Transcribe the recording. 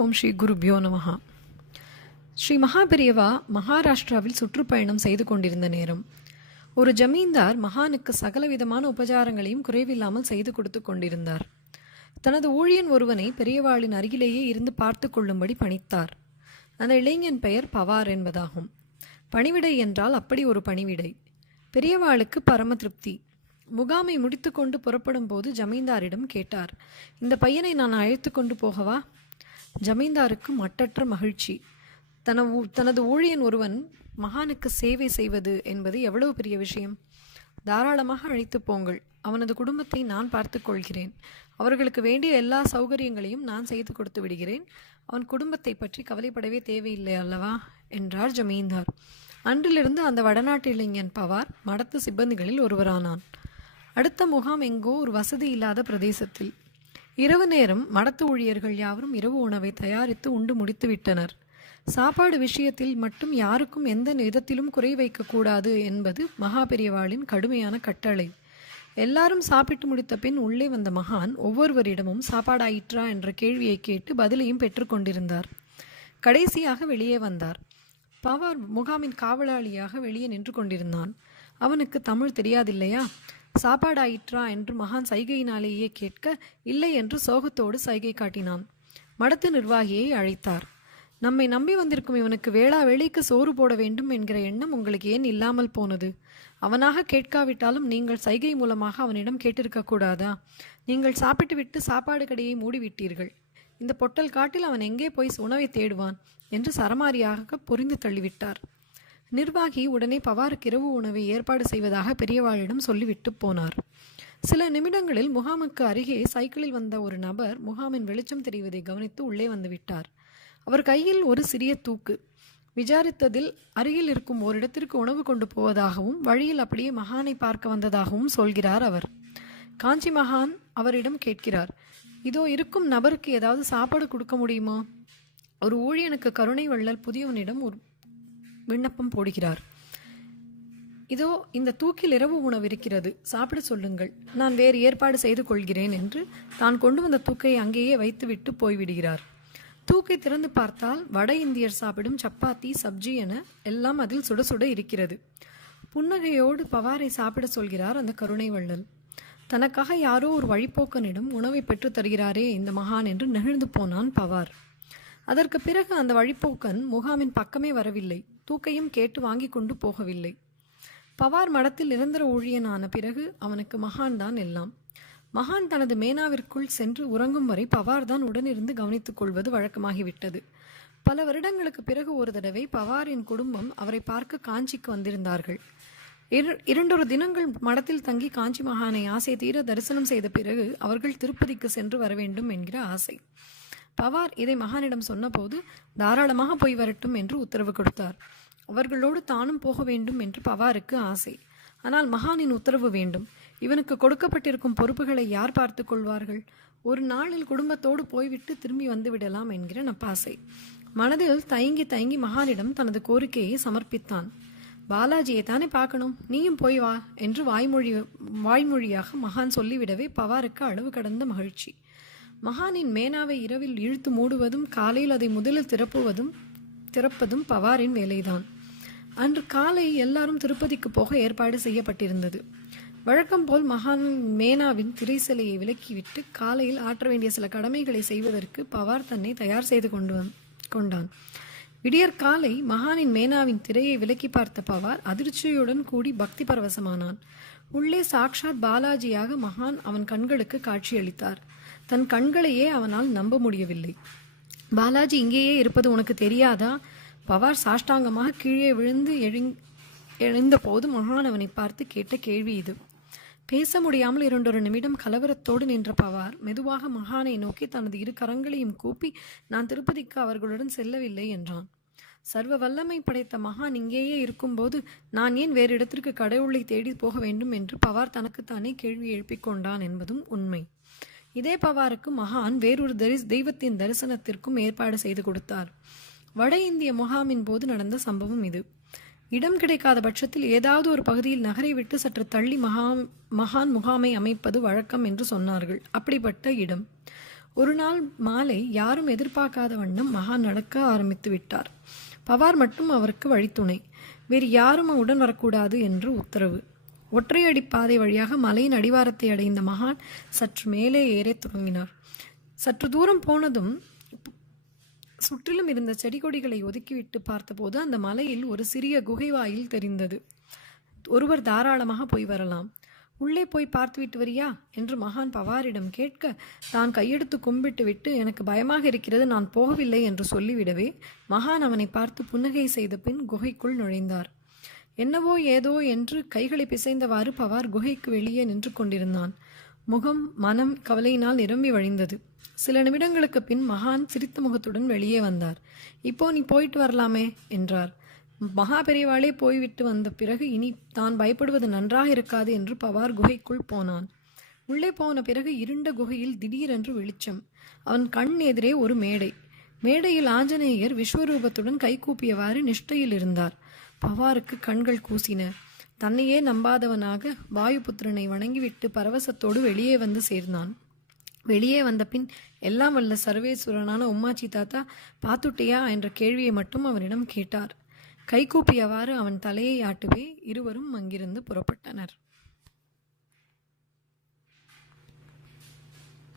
ஓம் ஸ்ரீ குருபியோ நமஹா. ஸ்ரீ மகாபெரியவா மகாராஷ்டிராவில் சுற்றுப்பயணம் செய்து கொண்டிருந்த நேரம் ஒரு ஜமீன்தார் மகானுக்கு சகலவிதமான உபச்சாரங்களையும் குறைவில்லாமல் செய்து கொடுத்து கொண்டிருந்தார். தனது ஊழியன் ஒருவனை பெரியவாளின் அருகிலேயே இருந்து பார்த்து கொள்ளும்படி பணித்தார். அந்த இளைஞன் பெயர் பவார் என்பதாகும். பணிவிடை என்றால் அப்படி ஒரு பணிவிடை. பெரியவாளுக்கு பரம திருப்தி. முகாமை முடித்து கொண்டு புறப்படும் போது ஜமீன்தாரிடம் கேட்டார், இந்த பையனை நான் அழைத்து கொண்டு போகவா? ஜமீன்தாருக்கு மட்டற்ற மகிழ்ச்சி. தனது ஊழியன் ஒருவன் மகானுக்கு சேவை செய்வது என்பது எவ்வளவு பெரிய விஷயம். தாராளமாக அழைத்து போங்கள். அவனது குடும்பத்தை நான் பார்த்து கொள்கிறேன். அவர்களுக்கு வேண்டிய எல்லா சௌகரியங்களையும் நான் செய்து கொடுத்து விடுகிறேன். அவன் குடும்பத்தை பற்றி கவலைப்படவே தேவையில்லை அல்லவா என்றார் ஜமீன்தார். அன்றிலிருந்து அந்த வடநாட்டு இளைஞன் பவார் மடத்து சிப்பந்திகளில் ஒருவரானான். அடுத்த முகாம் எங்கோ ஒரு வசதி இல்லாத பிரதேசத்தில். இரவு நேரம் மடத்து ஊழியர்கள் யாவரும் இரவு உணவை தயாரித்து உண்டு முடித்து விட்டனர். சாப்பாடு விஷயத்தில் மட்டும் யாருக்கும் எந்த விதத்திலும் குறை வைக்கக்கூடாது என்பது மகாபெரியவாளின் கடுமையான கட்டளை. எல்லாரும் சாப்பிட்டு முடித்த பின் உள்ளே வந்த மகான் ஒவ்வொருவரிடமும் சாப்பாடாயிற்றா என்ற கேள்வியை கேட்டு பதிலையும் பெற்றுக்கொண்டிருந்தார். கடைசியாக வெளியே வந்தார். பவார் முகாமின் காவலாளியாக வெளியே நின்று கொண்டிருந்தான். அவனுக்கு தமிழ் தெரியாதில்லையா? சாப்பாடாயிற்றா என்று மகான் சைகையினாலேயே கேட்க, இல்லை என்று சோகத்தோடு சைகை காட்டினான். மடத்து நிர்வாகியை அழைத்தார். நம்மை நம்பி வந்திருக்கும் இவனுக்கு வேளா வேளைக்கு சோறு போட வேண்டும் என்கிற எண்ணம் உங்களுக்கு ஏன் இல்லாமல் போனது? அவனாக கேட்காவிட்டாலும் நீங்கள் சைகை மூலமாக அவனிடம் கேட்டிருக்க கூடாதா? நீங்கள் சாப்பிட்டு விட்டு சாப்பாடு கடையை மூடிவிட்டீர்கள். இந்த பொட்டல் காட்டில் அவன் எங்கே போய் உணவை தேடுவான் என்று சரமாரியாக பொரிந்து தள்ளிவிட்டார். நிர்வாகி உடனே பவாருக்கு இரவு உணவை ஏற்பாடு செய்வதாக பெரியவாளிடம் சொல்லிவிட்டு போனார். சில நிமிடங்களில் முகாமுக்கு அருகே சைக்கிளில் வந்த ஒரு நபர் முகாமின் வெளிச்சம் தெரிவதை கவனித்து உள்ளே வந்துவிட்டார். அவர் கையில் ஒரு சிறிய தூக்கு. விசாரித்ததில் அருகில் இருக்கும் ஓரிடத்திற்கு உணவு கொண்டு போவதாகவும் வழியில் அப்படியே மகானை பார்க்க வந்ததாகவும் சொல்கிறார் அவர். காஞ்சி மகான் அவரிடம் கேட்கிறார், இதோ இருக்கும் நபருக்கு ஏதாவது சாப்பாடு கொடுக்க முடியுமா? ஒரு ஊழியனுக்கு கருணை வள்ளல் புதியவனிடம் ஒரு விண்ணப்பம் போடுகிறார். இதோ இந்த தூக்கில் இரவு உணவு இருக்கிறது, சாப்பிட சொல்லுங்கள், நான் வேறு ஏற்பாடு செய்து கொள்கிறேன் என்று தான் கொண்டு வந்த தூக்கை அங்கேயே வைத்துவிட்டு போய்விடுகிறார். தூக்கை திறந்து பார்த்தால் வட இந்தியர் சாப்பிடும் சப்பாத்தி, சப்ஜி என எல்லாம் அதில் சுட சுட இருக்கிறது. புன்னகையோடு பவாரை சாப்பிட சொல்கிறார் அந்த கருணை வள்ளல். தனக்காக யாரோ ஒரு வழிப்போக்கனிடம் உணவை பெற்று தருகிறாரே இந்த மகான் என்று நெகிழ்ந்து போனான் பவார். அதற்கு பிறகு அந்த வழிப்போக்கன் முகாமின் பக்கமே வரவில்லை. தூக்கையும் கேட்டு வாங்கி கொண்டு போகவில்லை. பவார் மடத்தில் நிரந்தர ஊழியனான பிறகு அவனுக்கு மகான் தான் எல்லாம். மகான் தனது மேனாவிற்குள் சென்று உறங்கும் வரை பவார் தான் உடனிருந்து கவனித்துக் கொள்வது வழக்கமாகிவிட்டது. பல வருடங்களுக்கு பிறகு ஒரு தடவை பவாரின் குடும்பம் அவரை பார்க்க காஞ்சிக்கு வந்திருந்தார்கள். 2 தினங்கள் மடத்தில் தங்கி காஞ்சி மகானை ஆசை தீர தரிசனம் செய்த பிறகு அவர்கள் திருப்பதிக்கு சென்று வர வேண்டும் என்கிற ஆசை. பவார் இதை மகானிடம் சொன்னபோது தாராளமாக போய் வரட்டும் என்று உத்தரவு கொடுத்தார். அவர்களோடு தானும் போக வேண்டும் என்று பவாருக்கு ஆசை. ஆனால் மகானின் உத்தரவு வேண்டும். இவனுக்கு கொடுக்கப்பட்டிருக்கும் பொறுப்புகளை யார் பார்த்து கொள்வார்கள்? ஒரு நாளில் குடும்பத்தோடு போய்விட்டு திரும்பி வந்து விடலாம் என்கிற நப்பாசை. மனதில் தயங்கி தயங்கி மகானிடம் தனது கோரிக்கையை சமர்ப்பித்தான். பாலாஜியை தானே பார்க்கணும், நீயும் போய் வா என்று வாய்மொழியாக மகான் சொல்லிவிடவே பவாருக்கு அளவு கடந்த மகிழ்ச்சி. மகானின் மேனாவை இரவில் இழுத்து மூடுவதும் காலையில் அதை முதலில் திறப்பதும் பவாரின் வேலைதான். அன்று காலை எல்லாரும் திருப்பதிக்கு போக ஏற்பாடு செய்யப்பட்டிருந்தது. வழக்கம் போல் மகான் மேனாவின் திரை சிலையை விலக்கிவிட்டு காலையில் ஆற்ற வேண்டிய சில கடமைகளை செய்வதற்கு பவார் தன்னை தயார் செய்து கொண்டான். விடியற்காலை மகானின் மேனாவின் திரையை விலக்கி பார்த்த பவார் அதிர்ச்சியுடன் கூடி பக்தி பரவசமானான். உள்ளே சாக்ஷாத் பாலாஜியாக மகான் அவன் கண்களுக்கு காட்சியளித்தார். தன் கண்களையே அவனால் நம்ப முடியவில்லை. பாலாஜி இங்கேயே இருப்பது உனக்கு தெரியாதா? பவார் சாஷ்டாங்கமாக கீழே விழுந்து எழுந்த போது மகான் அவனை பார்த்து கேட்ட கேள்வி இது. பேச முடியாமல் 2 நிமிடம் கலவரத்தோடு நின்ற பவார் மெதுவாக மகானை நோக்கி தனது 2 கரங்களையும் கூப்பி, நான் திருப்பதிக்கு அவர்களுடன் செல்லவில்லை என்றான். சர்வ வல்லமை படைத்த மகான் இங்கேயே இருக்கும்போது நான் ஏன் வேறு இடத்திற்கு கடவுளை தேடி போக வேண்டும் என்று பவார் தனக்குத்தானே கேள்வி எழுப்பிக் கொண்டான் என்பதும் உண்மை. இதே பவாருக்கு மகான் வேறொரு தெய்வத்தின் தரிசனத்திற்கும் ஏற்பாடு செய்து கொடுத்தார். வட இந்திய முகாமின் போது நடந்த சம்பவம் இது. இடம் கிடைக்காத பட்சத்தில் ஏதாவது ஒரு பகுதியில் நகரை விட்டு சற்று தள்ளி மகான் முகாமை அமைப்பது வழக்கம் என்று சொன்னார்கள். அப்படிப்பட்ட இடம். ஒரு நாள் மாலை யாரும் எதிர்பார்க்காத வண்ணம் மகான் நடக்க ஆரம்பித்து விட்டார். பவார் மட்டும் அவருக்கு வழித்துணை. வேறு யாரும் உடன் வரக்கூடாது என்று உத்தரவு. ஒற்றையடி பாதை வழியாக மலையின் அடிவாரத்தை அடைந்த மகான் சற்று மேலே ஏறத் தொடங்கினார். சற்று தூரம் போனதும் சுற்றிலும் இருந்த செடி கொடிகளை ஒதுக்கிவிட்டு பார்த்தபோது அந்த மலையில் ஒரு சிறிய குகை வாயில் தெரிந்தது. ஒருவர் தாராளமாக போய் வரலாம். உள்ளே போய் பார்த்துவிட்டு வரியா என்று மகான் பவாரிடம் கேட்க, தான் கையெடுத்து கும்பிட்டு விட்டு, எனக்கு பயமாக இருக்கிறது, நான் போகவில்லை என்று சொல்லிவிடவே மகான் அவனை பார்த்து புன்னகை செய்த பின் குகைக்குள் நுழைந்தார். என்னவோ ஏதோ என்று கைகளை பிசைந்தவாறு பவார் குகைக்கு வெளியே நின்று கொண்டிருந்தான். முகம் மனம் கவலையினால் நிரம்பி வழிந்தது. சில நிமிடங்களுக்கு பின் மகான் சிரித்த முகத்துடன் வெளியே வந்தார். இப்போ நீ போயிட்டு வரலாமே என்றார். மகா பெரியவாளே போய்விட்டு வந்த பிறகு இனி தான் பயப்படுவது நன்றாக இருக்காது என்று பவார் குகைக்குள் போனான். உள்ளே போன பிறகு இருண்ட குகையில் திடீரென்று வெளிச்சம். அவன் கண் எதிரே ஒரு மேடை. மேடையில் ஆஞ்சநேயர் விஸ்வரூபத்துடன் கைகூப்பியவாறு நிஷ்டையில் இருந்தார். பவாருக்கு கண்கள் கூசின. தன்னையே நம்பாதவனாக வாயுபுத்திரனை வணங்கிவிட்டு பரவசத்தோடு வெளியே வந்து சேர்ந்தான். வெளியே வந்த பின் எல்லாம் வல்ல சர்வேஸ்வரனான உம்மாச்சி தாத்தா பாத்துட்டியா என்ற கேள்வியை மட்டும் அவனிடம் கேட்டார். கைகூப்பியவாறு அவன் தலையை ஆட்டுவே இருவரும் அங்கிருந்து புறப்பட்டனர்.